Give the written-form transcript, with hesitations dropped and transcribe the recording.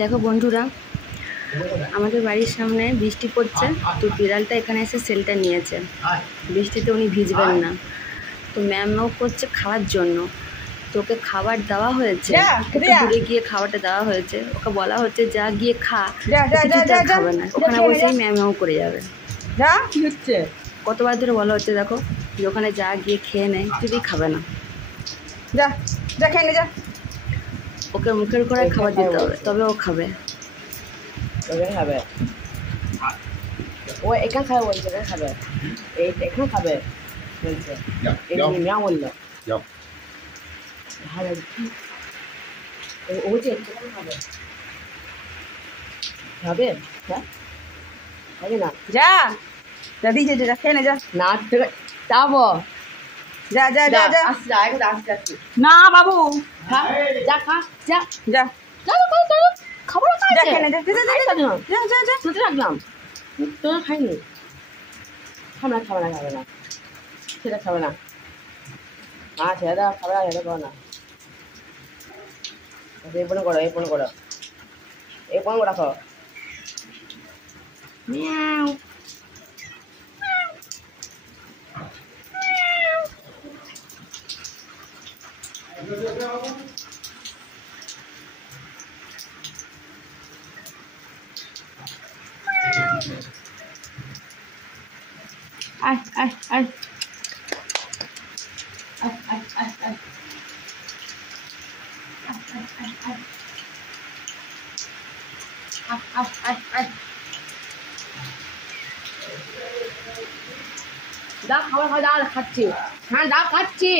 দেখো বন্ধুরা, আমাদের বাড়ির সামনে বৃষ্টি পড়ছে, তো বিড়ালটা এখানে এসে সেলটা নিয়েছে। বৃষ্টিতে উনি ভিজবেন না, তো ম্যাও করছে খাওয়ার জন্য। তো ওকে খাবার দেওয়া হয়েছে, একটু দূরে গিয়ে খাবারটা দেওয়া হয়েছে। ওকে বলা হচ্ছে যা গিয়ে খা, কিছুতে খাবে না, ওখানে বসেই ম্যাও করে যাবে। কি হচ্ছে? কতবার ধরে বলা হচ্ছে, দেখো যে ওখানে যা গিয়ে খেয়ে নেয়, কিছুতেই খাবে না। যা যা খেয়ে নে, যা। ওকে মুখের করে খাবার দিতে হবে, তবে ও খাবে। খাবে ও, এখানে খাবে বলছে, এখানে খাবে, এই এখানে খাবে বলছে, ম্যাও বললো। ও যে এখানে খাবে, খাবে, হ্যাঁ খাবে না। যা যা দিয়েছে, যা খেয়ে নে, যা। না যাবো, যা যা যা যা, আসছে এখন আসছে আসছে। না বাবু, খা, যা খা, যা যা খাবার যা খেয়ে নে, যা যা যা যা, তুই রাখলাম, তোর খাইনি। খাবে না খাবে না খাবে না, সেটা খাবে না। হ্যাঁ ছেড়ে দাও, খাবে না, ছেড়ে করো না। এই ফোন করো, এই ফোন করো, এই ফোন রাখো। মিয়াও আয় আয় আয় আয় আয় আয় আয় দাও খাবার খাওয়া, দাও খাচ্ছি, হ্যাঁ দাও খাচ্ছি।